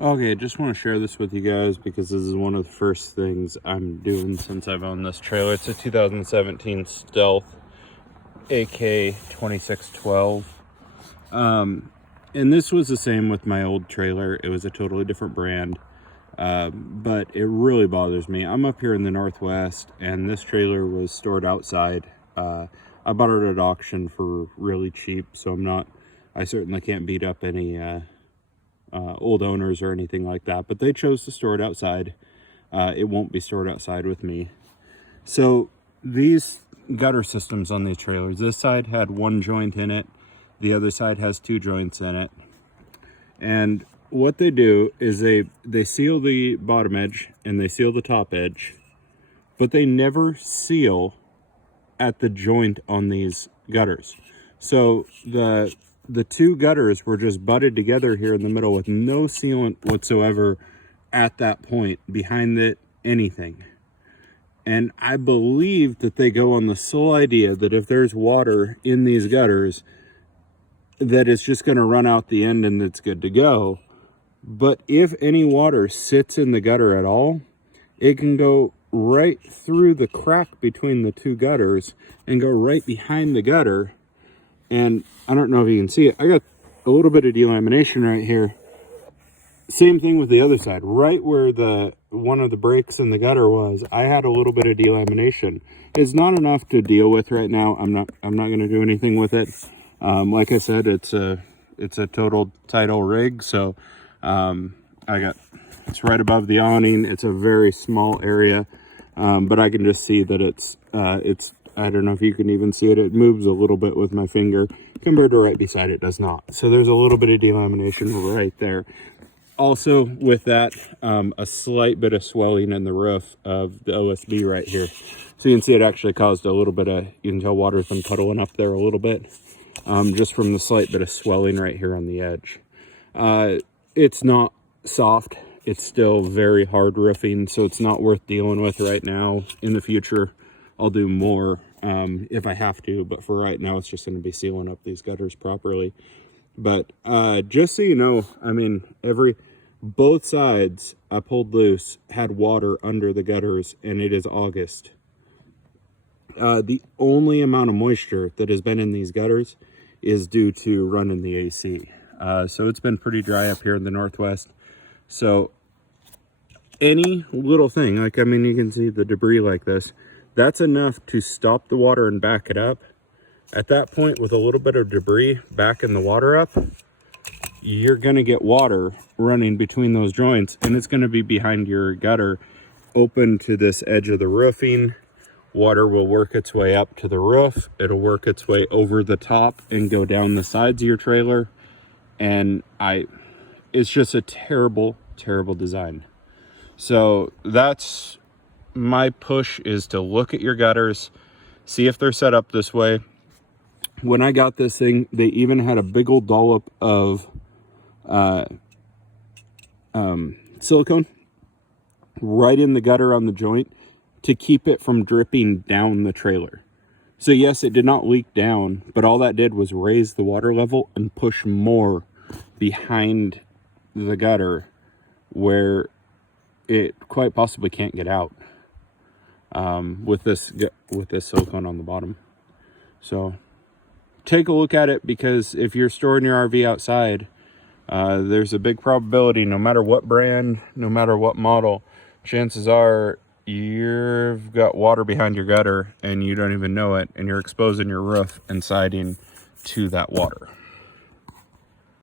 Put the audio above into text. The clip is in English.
Okay, just want to share this with you guys because this is one of the first things I'm doing since I've owned this trailer. It's a 2017 Stealth AK2612. And this was the same with my old trailer. It was a totally different brand, but it really bothers me. I'm up here in the Northwest, and this trailer was stored outside. I bought it at auction for really cheap, so I certainly can't beat up any old owners or anything like that, but they chose to store it outside. It won't be stored outside with me. So these gutter systems on these trailers, this side had one joint in it, the other side has two joints in it, and what they do is they seal the bottom edge and they seal the top edge, but they never seal at the joint on these gutters. So the two gutters were just butted together here in the middle with no sealant whatsoever at that point behind it, anything. And I believe that they go on the sole idea that if there's water in these gutters, that it's just going to run out the end and it's good to go. But if any water sits in the gutter at all, it can go right through the crack between the two gutters and go right behind the gutter. And I don't know if you can see it. I got a little bit of delamination right here. Same thing with the other side. Right where one of the breaks in the gutter was, I had a little bit of delamination. It's not enough to deal with right now. I'm not going to do anything with it. Like I said, it's a total title rig, so it's right above the awning. It's a very small area, but I can just see that it's I don't know if you can even see it. It moves a little bit with my finger compared to right beside it does not. So there's a little bit of delamination right there. Also with that, a slight bit of swelling in the roof of the OSB right here. So you can see it actually caused a little bit of, you can tell water's been puddling up there a little bit, just from the slight bit of swelling right here on the edge. It's not soft. It's still very hard roofing, so it's not worth dealing with right now. In the future, I'll do more if I have to, but for right now, it's just going to be sealing up these gutters properly. But just so you know, I mean, both sides I pulled loose had water under the gutters, and it is August. The only amount of moisture that has been in these gutters is due to running the AC. So it's been pretty dry up here in the Northwest. So any little thing, like, I mean, you can see the debris like this, that's enough to stop the water and back it up. At that point, with a little bit of debris backing the water up, you're going to get water running between those joints, and it's going to be behind your gutter, open to this edge of the roofing. Water will work its way up to the roof. It'll work its way over the top and go down the sides of your trailer. And it's just a terrible, terrible design. So that's my push, is to look at your gutters, see if they're set up this way. When I got this thing, they even had a big old dollop of silicone right in the gutter on the joint to keep it from dripping down the trailer. So yes, it did not leak down, but all that did was raise the water level and push more behind the gutter where it quite possibly can't get out with this silicone on the bottom. So take a look at it, because if you're storing your RV outside, there's a big probability, no matter what brand, no matter what model, chances are you've got water behind your gutter and you don't even know it, and you're exposing your roof and siding to that water.